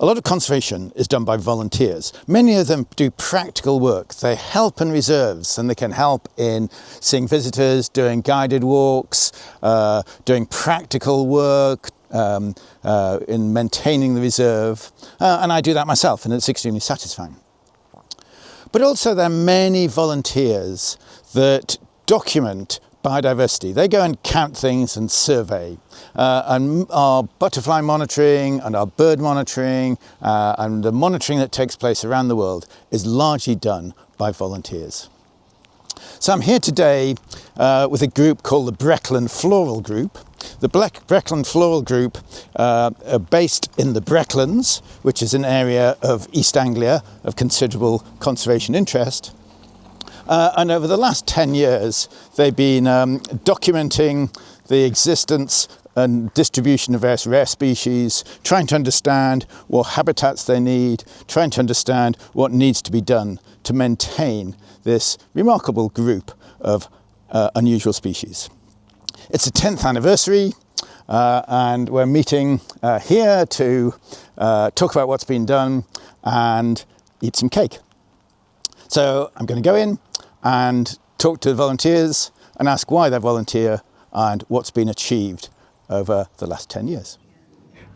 A lot of conservation is done by volunteers. Many of them do practical work. They help in reserves, and they can help in seeing visitors, doing guided walks, doing practical work, in maintaining the reserve. And I do that myself, and it's extremely satisfying. But also there are many volunteers that document biodiversity. They go and count things and survey. And our butterfly monitoring and our bird monitoring and the monitoring that takes place around the world is largely done by volunteers. So I'm here today with a group called the Breckland Flora Group. The Breckland Flora Group are based in the Brecklands, which is an area of East Anglia of considerable conservation interest. And over the last 10 years, they've been documenting the existence and distribution of various rare species, trying to understand what habitats they need, trying to understand what needs to be done to maintain this remarkable group of unusual species. It's the 10th anniversary, and we're meeting here to talk about what's been done and eat some cake. So I'm going to go in and talk to the volunteers and ask why they volunteer and what's been achieved over the last 10 years.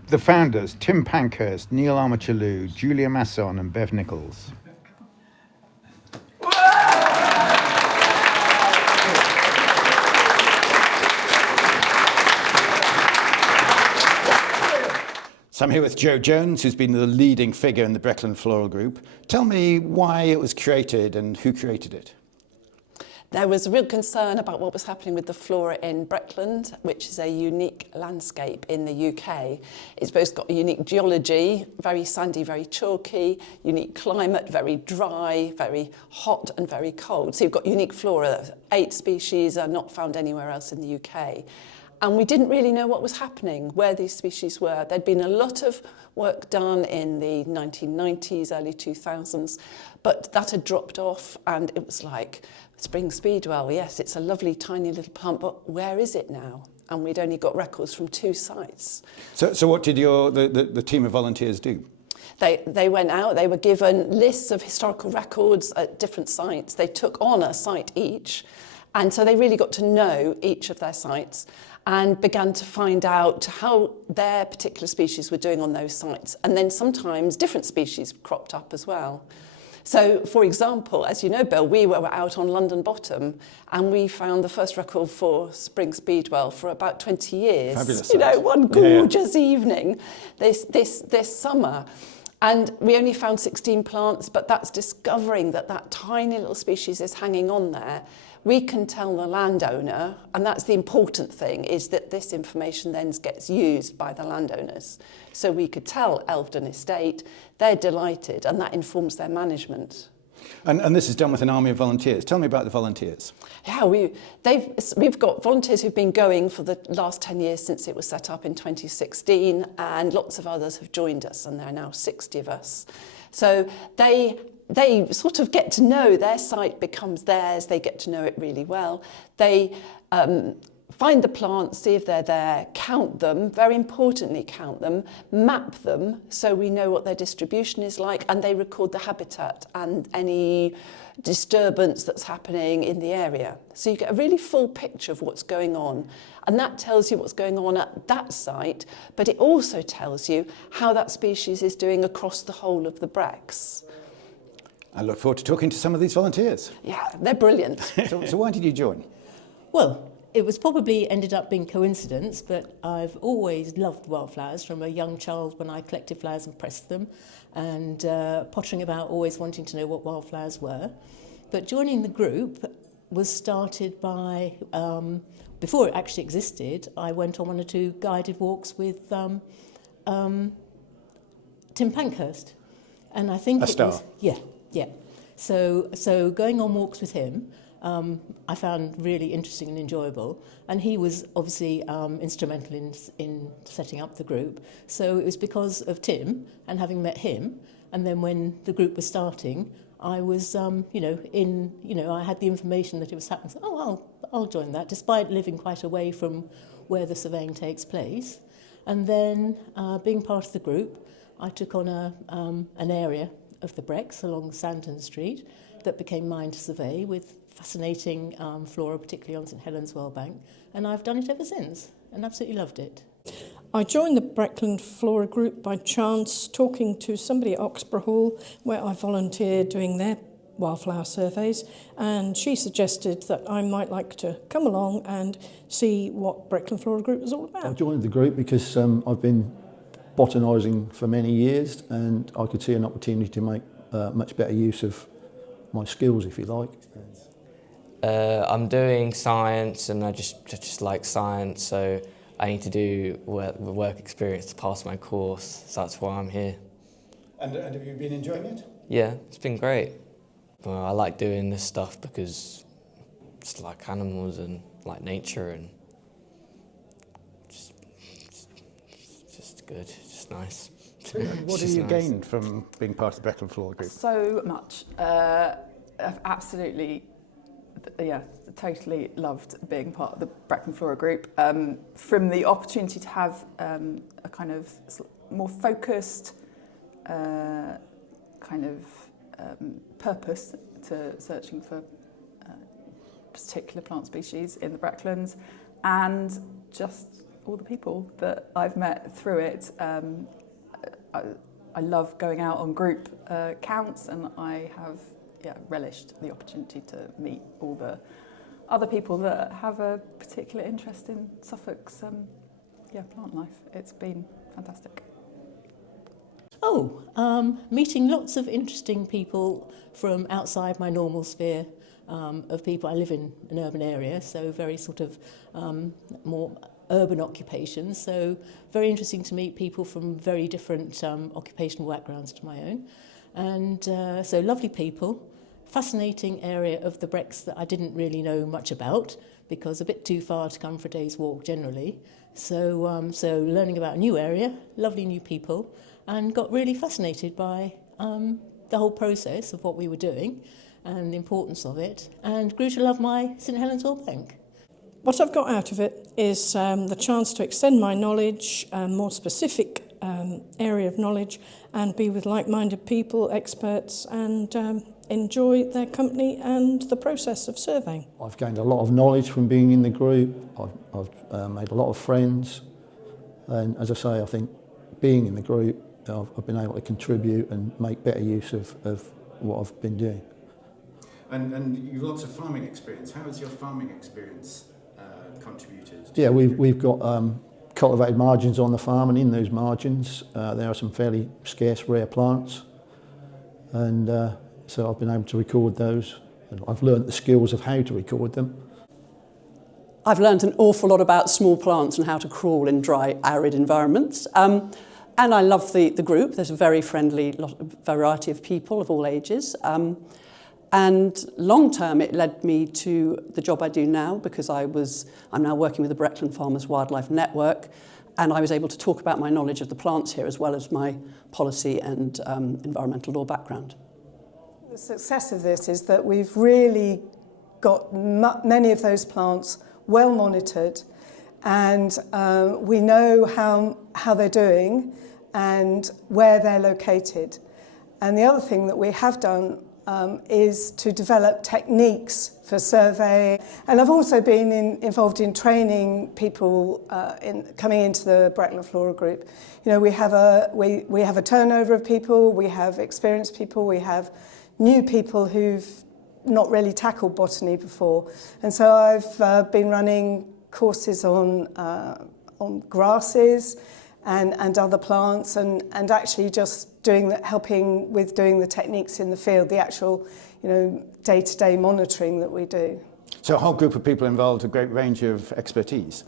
The founders, Tim Pankhurst, Neil Armachilou, Julia Masson and Bev Nichols. So I'm here with Jo Jones, who's been the leading figure in the Breckland Flora Group. Tell me why it was created and who created it. There was a real concern about what was happening with the flora in Breckland, which is a unique landscape in the UK. It's both got a unique geology, very sandy, very chalky, unique climate, very dry, very hot and very cold. So you've got unique flora. 8 species are not found anywhere else in the UK. And we didn't really know what was happening, where these species were. There'd been a lot of work done in the 1990s, early 2000s, but that had dropped off, and it was like, spring speedwell, yes, it's a lovely tiny little plant, but where is it now? And we'd only got records from 2 sites. So what did the team of volunteers do? They went out, they were given lists of historical records at different sites. They took on a site each, and so they really got to know each of their sites and began to find out how their particular species were doing on those sites. And then sometimes different species cropped up as well. So, for example, as you know, Bill, we were out on London Bottom and we found the first record for spring speedwell for about 20 years. Fabulous. You know, one gorgeous evening this summer. And we only found 16 plants, but that's discovering that tiny little species is hanging on there. We can tell the landowner, and that's the important thing, is that this information then gets used by the landowners. So we could tell Elvedon Estate, they're delighted, and that informs their management. And this is done with an army of volunteers. Tell me about the volunteers. Yeah, we've got volunteers who've been going for the last 10 years since it was set up in 2016, and lots of others have joined us, and there are now 60 of us. So they sort of get to know their site becomes theirs. They get to know it really well. They find the plants, see if they're there, count them, very importantly count them, map them so we know what their distribution is like, and they record the habitat and any disturbance that's happening in the area. So you get a really full picture of what's going on, and that tells you what's going on at that site, but it also tells you how that species is doing across the whole of the Brecks. I look forward to talking to some of these volunteers. Yeah, they're brilliant. So why did you join? Well, it was probably ended up being coincidence, but I've always loved wildflowers from a young child when I collected flowers and pressed them, and pottering about, always wanting to know what wildflowers were. But joining the group was started by, before it actually existed, I went on 1 or 2 guided walks with Tim Pankhurst. And I think it was... Yeah. So going on walks with him, I found really interesting and enjoyable, and he was obviously instrumental in setting up the group. So it was because of Tim and having met him, and then when the group was starting, I was, I had the information that it was happening. So, I'll join that, despite living quite away from where the surveying takes place. And then being part of the group, I took on an area of the Brecks along Sandton Street that became mine to survey with fascinating flora, particularly on St Helens Wellbank, and I've done it ever since and absolutely loved it. I joined the Breckland Flora Group by chance, talking to somebody at Oxburgh Hall, where I volunteered doing their wildflower surveys, and she suggested that I might like to come along and see what Breckland Flora Group is all about. I joined the group because I've been botanising for many years, and I could see an opportunity to make much better use of my skills, if you like. I'm doing science, and I just like science, so I need to do work experience to pass my course, so that's why I'm here. And have you been enjoying it? Yeah, it's been great. Well, I like doing this stuff because it's like animals and like nature, and just good, it's just nice. What have you gained from being part of the Breckland Flora Group? So much. I've absolutely, totally loved being part of the Breckland Flora Group. From the opportunity to have a kind of more focused purpose to searching for particular plant species in the Brecklands, and just all the people that I've met through it. I love going out on group counts, and I have relished the opportunity to meet all the other people that have a particular interest in Suffolk's plant life. It's been fantastic. Meeting lots of interesting people from outside my normal sphere of people. I live in an urban area, so very sort of more urban occupations, so very interesting to meet people from very different occupational backgrounds to my own. And so lovely people, fascinating area of the Brecks that I didn't really know much about, because a bit too far to come for a day's walk generally. So learning about a new area, lovely new people, and got really fascinated by the whole process of what we were doing and the importance of it, and grew to love my St Helens Wellbank. What I've got out of it is the chance to extend my knowledge, a more specific area of knowledge, and be with like-minded people, experts, and enjoy their company and the process of surveying. I've gained a lot of knowledge from being in the group. I've made a lot of friends, and as I say, I think being in the group, I've been able to contribute and make better use of what I've been doing. And you've lots of farming experience. How has your farming experience contributed? Yeah, we've got cultivated margins on the farm, and in those margins there are some fairly scarce, rare plants, and so I've been able to record those. And I've learnt the skills of how to record them. I've learned an awful lot about small plants and how to crawl in dry, arid environments. And I love the group. There's a very friendly variety of people of all ages. And long term, it led me to the job I do now, because I'm now working with the Breckland Farmers Wildlife Network, and I was able to talk about my knowledge of the plants here as well as my policy and environmental law background. The success of this is that we've really got many of those plants well monitored, and we know how they're doing and where they're located. And the other thing that we have done is to develop techniques for survey. And I've also been involved in training people coming into the Breckland Flora Group. You know, we have a turnover of people, we have experienced people, we have new people who've not really tackled botany before. And so I've been running courses on grasses and other plants, and actually just helping with doing the techniques in the field, the actual, day-to-day monitoring that we do. So a whole group of people involved, a great range of expertise.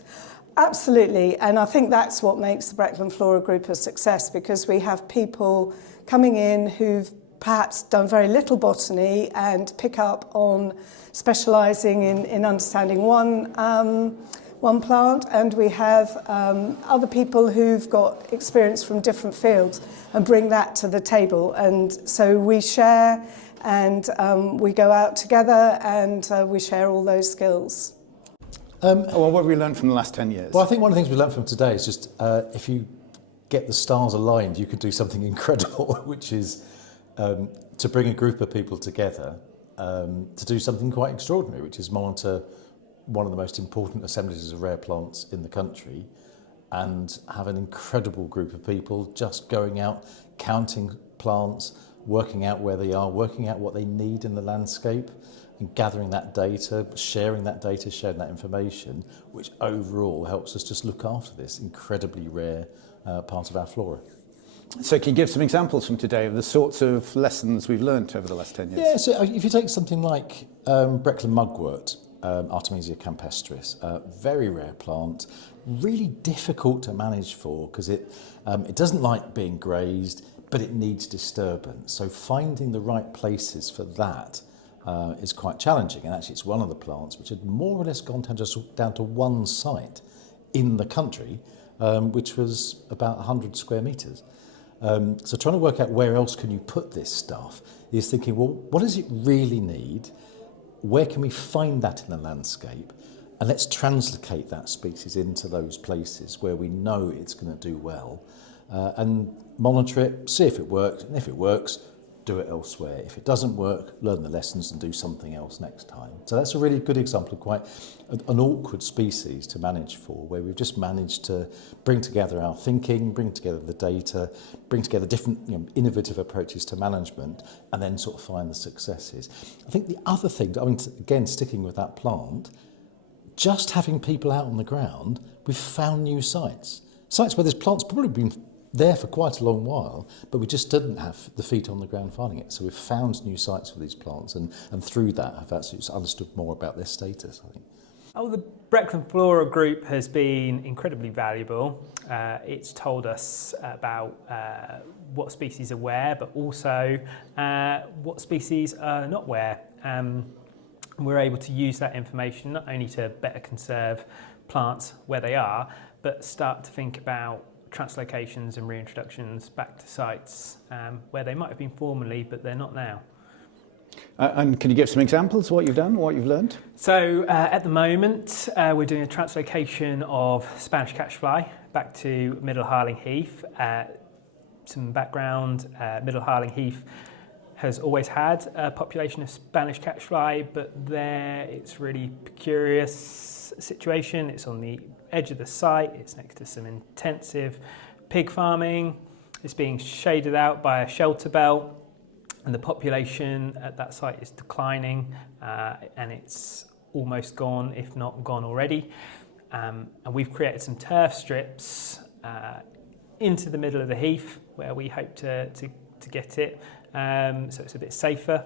Absolutely, and I think that's what makes the Breckland Flora Group a success, because we have people coming in who've perhaps done very little botany and pick up on specialising in understanding one plant, and we have other people who've got experience from different fields and bring that to the table. And so we share, and we go out together, and we share all those skills. Well, what have we learned from the last 10 years? Well, I think one of the things we learned from today is just if you get the stars aligned, you could do something incredible, which is to bring a group of people together to do something quite extraordinary, which is monitor one of the most important assemblages of rare plants in the country, and have an incredible group of people just going out, counting plants, working out where they are, working out what they need in the landscape, and gathering that data, sharing that information, which overall helps us just look after this incredibly rare part of our flora. So can you give some examples from today of the sorts of lessons we've learnt over the last 10 years? Yeah, so if you take something like Breckland mugwort, Artemisia campestris, very rare plant, really difficult to manage for because it doesn't like being grazed, but it needs disturbance. So finding the right places for that is quite challenging. And actually it's one of the plants which had more or less gone down to one site in the country, which was about 100 square metres. So trying to work out where else can you put this stuff is thinking, well, what does it really need? Where can we find that in the landscape? And let's translocate that species into those places where we know it's going to do well, and monitor it, see if it works, and if it works, do it elsewhere. If it doesn't work, learn the lessons and do something else next time. So that's a really good example of quite an awkward species to manage for, where we've just managed to bring together our thinking, bring together the data, bring together different innovative approaches to management, and then sort of find the successes. I think the other thing, I mean, again, sticking with that plant, just having people out on the ground, we've found new sites. Sites where this plant's probably been there for quite a long while, but we just didn't have the feet on the ground finding it. So we've found new sites for these plants, and through that have actually understood more about their status, I think. Oh, the Breckland Flora Group has been incredibly valuable. It's told us about what species are where, but also what species are not where. We're able to use that information not only to better conserve plants where they are, but start to think about translocations and reintroductions back to sites where they might have been formerly, but they're not now. And can you give some examples of what you've done, what you've learned? So at the moment, we're doing a translocation of Spanish catchfly back to Middle Harling Heath. Some background, Middle Harling Heath has always had a population of Spanish catchfly, but there it's really precarious situation. It's on the edge of the site, it's next to some intensive pig farming, it's being shaded out by a shelter belt, and the population at that site is declining, and it's almost gone, if not gone already. And we've created some turf strips into the middle of the heath where we hope to get it, so it's a bit safer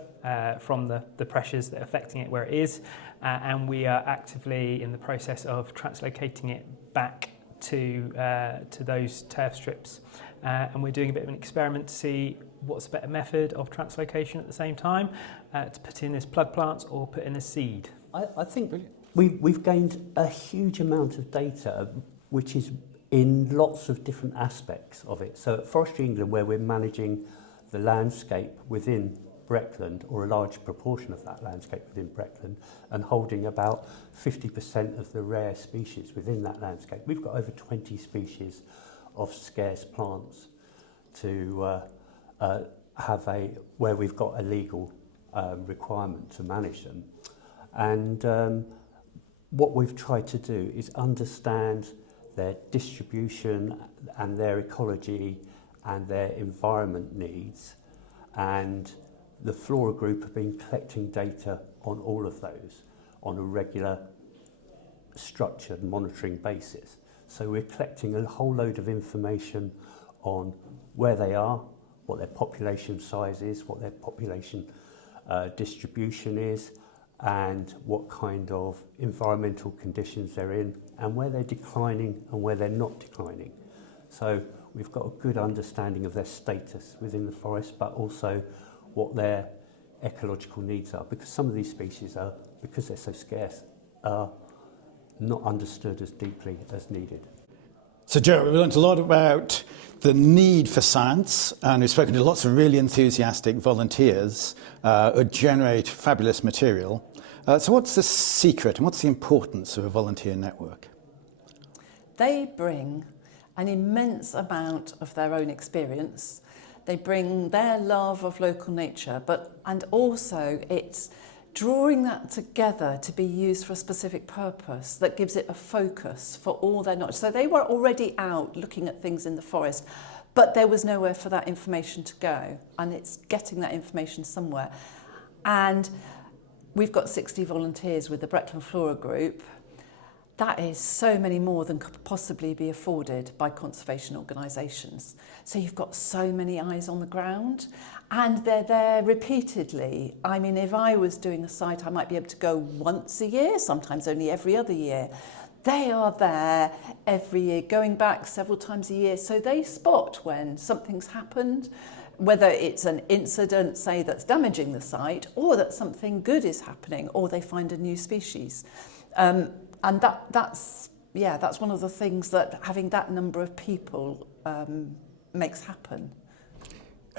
from the pressures that are affecting it where it is, and we are actively in the process of translocating it back to those turf strips, and we're doing a bit of an experiment to see what's a better method of translocation at the same time, to put in as plug plants or put in as seed. I think we've gained a huge amount of data which is in lots of different aspects of it. So at Forestry England, where we're managing the landscape within Breckland, or a large proportion of that landscape within Breckland, and holding about 50% of the rare species within that landscape. We've got over 20 species of scarce plants to where we've got a legal requirement to manage them. And what we've tried to do is understand their distribution and their ecology and their environment needs, and the Flora Group have been collecting data on all of those on a regular, structured monitoring basis. So we're collecting a whole load of information on where they are, what their population size is, what their population distribution is, and what kind of environmental conditions they're in, and where they're declining and where they're not declining. So we've got a good understanding of their status within the forest, but also what their ecological needs are, because some of these species are, because they're so scarce, are not understood as deeply as needed. So Joe, we've learned a lot about the need for science, and we've spoken to lots of really enthusiastic volunteers who generate fabulous material. So what's the secret and what's the importance of a volunteer network? They bring an immense amount of their own experience. They bring their love of local nature, and also it's drawing that together to be used for a specific purpose that gives it a focus for all their knowledge. So they were already out looking at things in the forest, but there was nowhere for that information to go, and it's getting that information somewhere. And we've got 60 volunteers with the Breckland Flora Group. That is so many more than could possibly be afforded by conservation organisations. So you've got so many eyes on the ground, and they're there repeatedly. I mean, if I was doing a site, I might be able to go once a year, sometimes only every other year. They are there every year, going back several times a year. So they spot when something's happened, whether it's an incident, say, that's damaging the site, or that something good is happening, or they find a new species. And that's one of the things that having that number of people makes happen.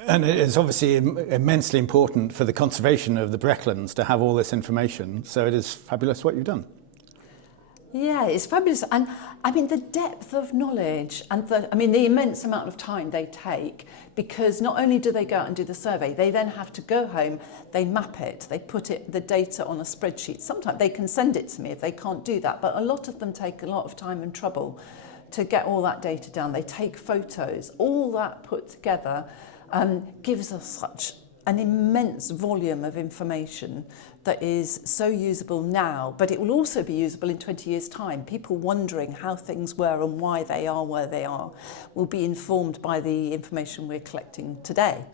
And it's obviously immensely important for the conservation of the Brecklands to have all this information. So it is fabulous what you've done. Yeah, it's fabulous. And I mean, the depth of knowledge and the immense amount of time they take, because not only do they go out and do the survey, they then have to go home, they map it, they put the data on a spreadsheet. Sometimes they can send it to me if they can't do that, but a lot of them take a lot of time and trouble to get all that data down. They take photos, all that put together gives us such an immense volume of information that is so usable now, but it will also be usable in 20 years' time. People wondering how things were and why they are where they are will be informed by the information we're collecting today.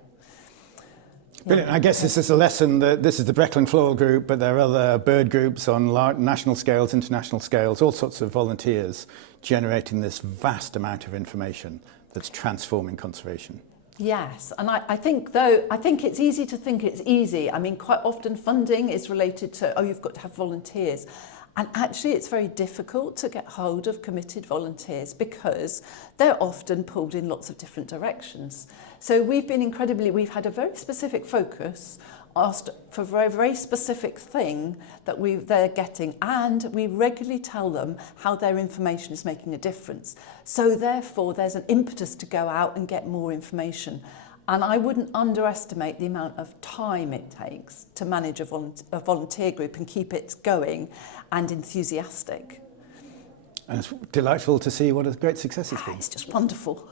Brilliant. I guess this is a lesson that this is the Breckland Flora Group, but there are other bird groups on national scales, international scales, all sorts of volunteers generating this vast amount of information that's transforming conservation. Yes, and I think it's easy to think it's easy. I mean, quite often funding is related to, you've got to have volunteers. And actually it's very difficult to get hold of committed volunteers because they're often pulled in lots of different directions. So we've had a very specific focus, asked for a very, very specific thing that they're getting, and we regularly tell them how their information is making a difference. So therefore there's an impetus to go out and get more information. And I wouldn't underestimate the amount of time it takes to manage a volunteer group and keep it going and enthusiastic. And it's delightful to see what a great success it's been. It's just wonderful.